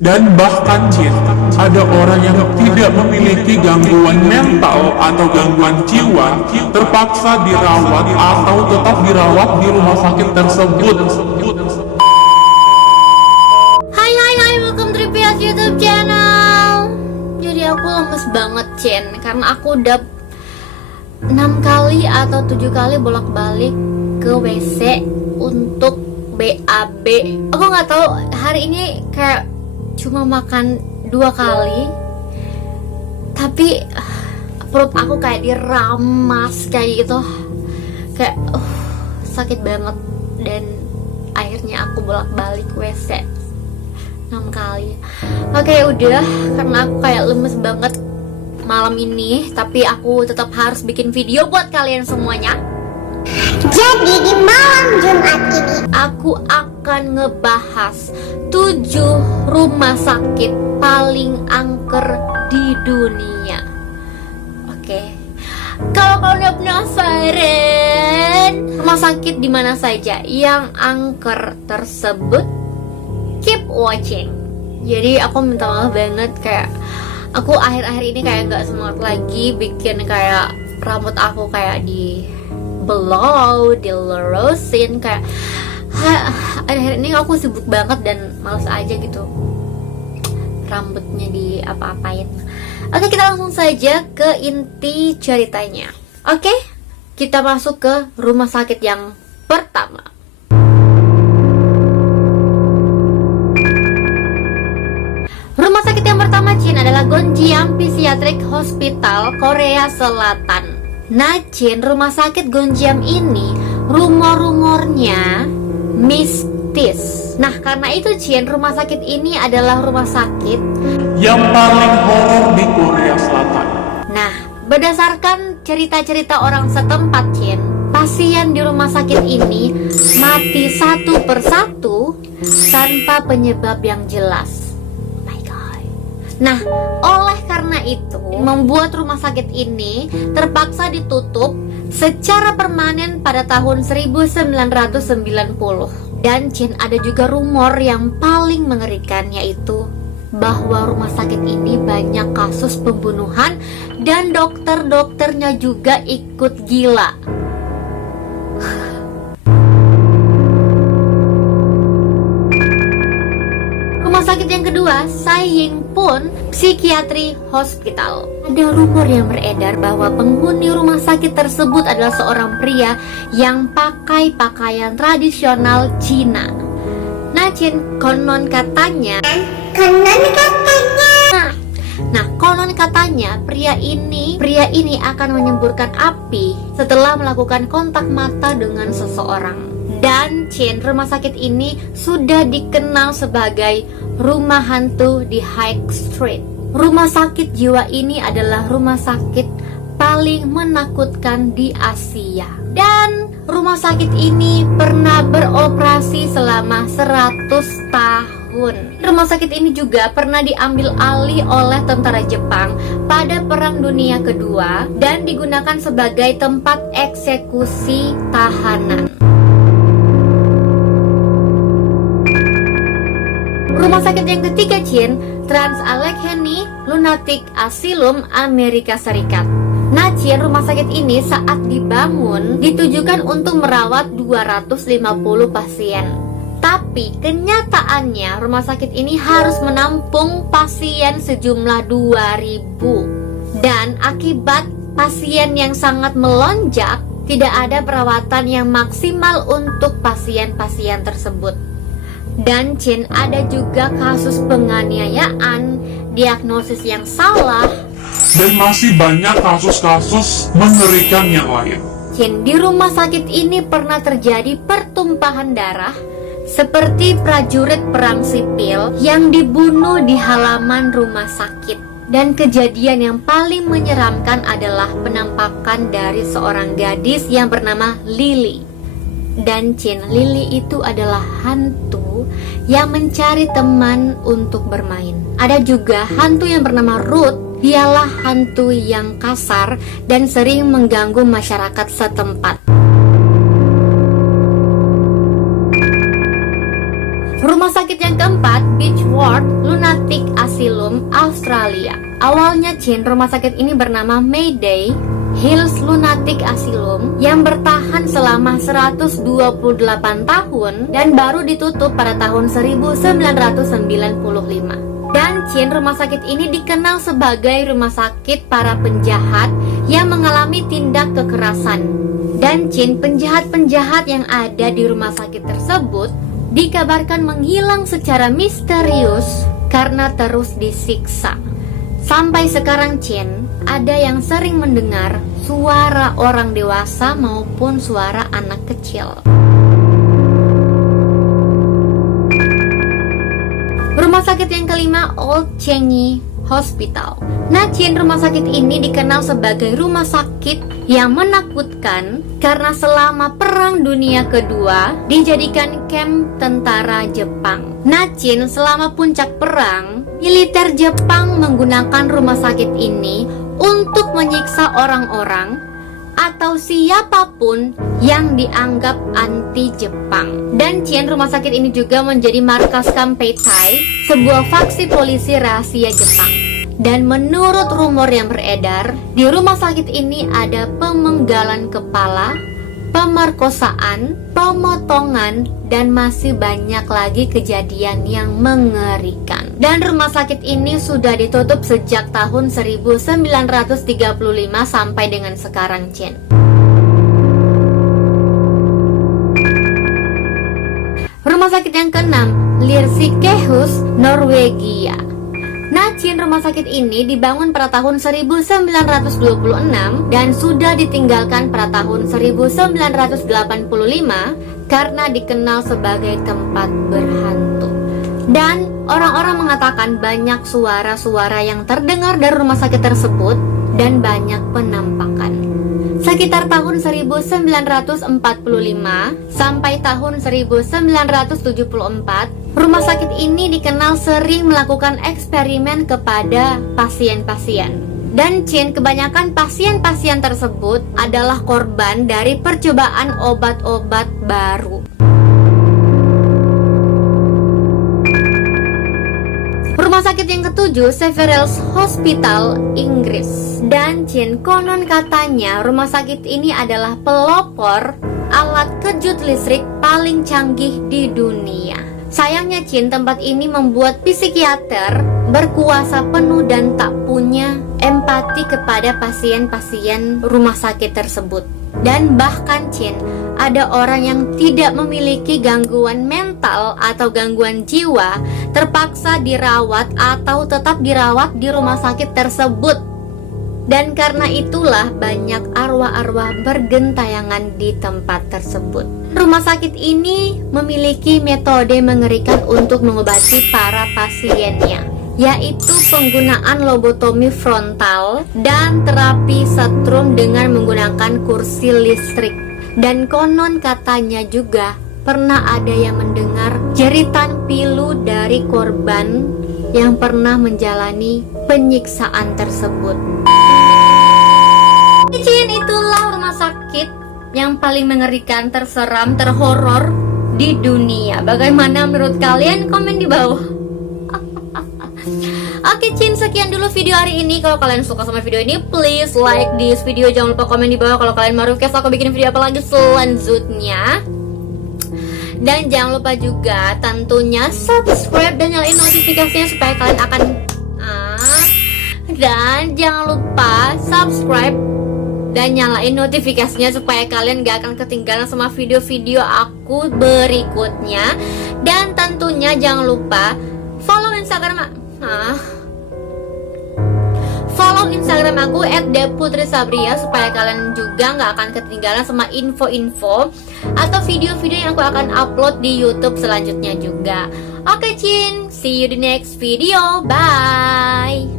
Dan bahkan Cin, ada orang yang tidak memiliki gangguan mental atau gangguan jiwa terpaksa dirawat atau tetap dirawat di rumah sakit tersebut. Hai, welcome to Trivia's YouTube channel. Jadi aku lemes banget, Cin, karena aku udah 6 kali atau 7 kali bolak-balik ke WC untuk BAB. Aku nggak tahu, hari ini kayak cuma makan 2 kali, tapi perut aku kayak diramas kayak gitu, kayak sakit banget. Dan akhirnya aku bolak-balik WC 6 kali. Oke, udah, karena aku kayak lemes banget malam ini, tapi aku tetap harus bikin video buat kalian semuanya. Jadi di malam Jumat ini Aku akan ngebahas 7 rumah sakit paling angker di dunia. Oke, kalau kalian udah penasaran rumah sakit di mana saja yang angker tersebut, keep watching. Jadi aku minta maaf banget, kayak aku akhir-akhir ini kayak nggak semangat lagi bikin kayak rambut aku kayak di blow, dilurusin, kayak akhir-akhir ini aku sibuk banget dan males aja gitu rambutnya di apa-apain. Oke, kita langsung saja ke inti ceritanya. Oke, kita masuk ke rumah sakit yang pertama. Rumah sakit yang pertama, Cin, adalah Gonjiam Psychiatric Hospital, Korea Selatan. Nah, Cin, rumah sakit Gonjiam ini rumor-rumornya mistis. Nah, karena itu, Cin, rumah sakit ini adalah rumah sakit Yang paling horor di Korea Selatan. Nah, berdasarkan cerita-cerita orang setempat, Cin, pasien di rumah sakit ini mati satu persatu tanpa penyebab yang jelas. Oh my God. Nah, oleh karena itu, membuat rumah sakit ini terpaksa ditutup secara permanen pada tahun 1990. Dan, Cin, ada juga rumor yang paling mengerikan, yaitu bahwa rumah sakit ini banyak kasus pembunuhan dan dokter-dokternya juga ikut gila. Rumah sakit yang kedua, Saiyingpun Psychiatry Hospital. Ada rumor yang beredar bahwa penghuni rumah sakit tersebut adalah seorang pria yang pakai pakaian tradisional Cina. Nah, Cin, konon katanya konon katanya pria ini akan menyemburkan api setelah melakukan kontak mata dengan seseorang. Dan, Cin, rumah sakit ini sudah dikenal sebagai rumah hantu di High Street. Rumah sakit jiwa ini adalah rumah sakit paling menakutkan di Asia. Dan rumah sakit ini pernah beroperasi selama 100 tahun. Rumah sakit ini juga pernah diambil alih oleh tentara Jepang pada Perang Dunia Kedua dan digunakan sebagai tempat eksekusi tahanan. Rumah sakit yang ketiga, Cin, Trans-Allegheny Lunatic Asylum, Amerika Serikat. Nah, Cin, rumah sakit ini saat dibangun ditujukan untuk merawat 250 pasien. Tapi kenyataannya rumah sakit ini harus menampung pasien sejumlah 2.000. Dan akibat pasien yang sangat melonjak, tidak ada perawatan yang maksimal untuk pasien-pasien tersebut. Dan, Cin, ada juga kasus penganiayaan, diagnosis yang salah, Dan masih banyak kasus-kasus mengerikan yang lain. Cin, di rumah sakit ini pernah terjadi pertumpahan darah seperti prajurit perang sipil yang dibunuh di halaman rumah sakit. Dan kejadian yang paling menyeramkan adalah penampakan dari seorang gadis yang bernama Lily. Dan, Cin, Lily itu adalah hantu yang mencari teman untuk bermain. Ada juga hantu yang bernama Ruth. Dialah hantu yang kasar dan sering mengganggu masyarakat setempat. Rumah sakit yang keempat, Beechworth Lunatic Asylum, Australia. Awalnya Chin, rumah sakit ini bernama Mayday Hills Lunatic Asylum yang bertahan selama 128 tahun dan baru ditutup pada tahun 1995. Dan Chin, rumah sakit ini dikenal sebagai rumah sakit para penjahat yang mengalami tindak kekerasan. Dan Chin, penjahat-penjahat yang ada di rumah sakit tersebut dikabarkan menghilang secara misterius karena terus disiksa. Sampai sekarang Chin, ada yang sering mendengar suara orang dewasa maupun suara anak kecil. Rumah sakit yang kelima, Old Changi Hospital. Nah Chin, rumah sakit ini dikenal sebagai rumah sakit yang menakutkan karena selama Perang Dunia Kedua dijadikan kamp tentara Jepang. Nah Chin, selama puncak perang, militer Jepang menggunakan rumah sakit ini untuk menyiksa orang-orang atau siapapun yang dianggap anti Jepang. Dan Chin, rumah sakit ini juga menjadi markas Kampeitai, sebuah faksi polisi rahasia Jepang. Dan menurut rumor yang beredar, di rumah sakit ini ada pemenggalan kepala, pemerkosaan, pemotongan, dan masih banyak lagi kejadian yang mengerikan. Dan rumah sakit ini sudah ditutup sejak tahun 1935 sampai dengan sekarang Chin. Rumah sakit yang keenam, Lirsikehus, Norwegia. Nah Chin, rumah sakit ini dibangun pada tahun 1926 dan sudah ditinggalkan pada tahun 1985 karena dikenal sebagai tempat berhantu. Dan orang-orang mengatakan banyak suara-suara yang terdengar dari rumah sakit tersebut dan banyak penampakan. Sekitar tahun 1945 sampai tahun 1974, rumah sakit ini dikenal sering melakukan eksperimen kepada pasien-pasien. Dan Chin, kebanyakan pasien-pasien tersebut adalah korban dari percobaan obat-obat baru. Rumah sakit yang ketujuh, Severals Hospital, Inggris. Dan Chin, konon katanya rumah sakit ini adalah pelopor alat kejut listrik paling canggih di dunia. Sayangnya Chin, tempat ini membuat psikiater berkuasa penuh dan tak punya empati kepada pasien-pasien rumah sakit tersebut. Dan bahkan Chin, ada orang yang tidak memiliki gangguan mental atau gangguan jiwa terpaksa dirawat atau tetap dirawat di rumah sakit tersebut. Dan karena itulah banyak arwah-arwah bergentayangan di tempat tersebut. Rumah sakit ini memiliki metode mengerikan untuk mengobati para pasiennya, yaitu penggunaan lobotomi frontal dan terapi setrum dengan menggunakan kursi listrik. Dan konon katanya juga pernah ada yang mendengar jeritan pilu dari korban yang pernah menjalani penyiksaan tersebut. Chin, itulah rumah sakit yang paling mengerikan, terseram, terhoror di dunia. Bagaimana menurut kalian? Komen di bawah. Oke Chin, sekian dulu video hari ini. Kalau kalian suka sama video ini, please like this video. Jangan lupa komen di bawah kalau kalian mau request aku bikin video apa lagi selanjutnya. Dan jangan lupa juga tentunya subscribe dan nyalain notifikasinya supaya kalian akan dan jangan lupa subscribe dan nyalain notifikasinya supaya kalian gak akan ketinggalan sama video-video aku berikutnya. Dan tentunya jangan lupa follow Instagram aku @devputrisabria supaya kalian juga gak akan ketinggalan sama info-info atau video-video yang aku akan upload di YouTube selanjutnya juga. Oke Chin, see you di next video. Bye.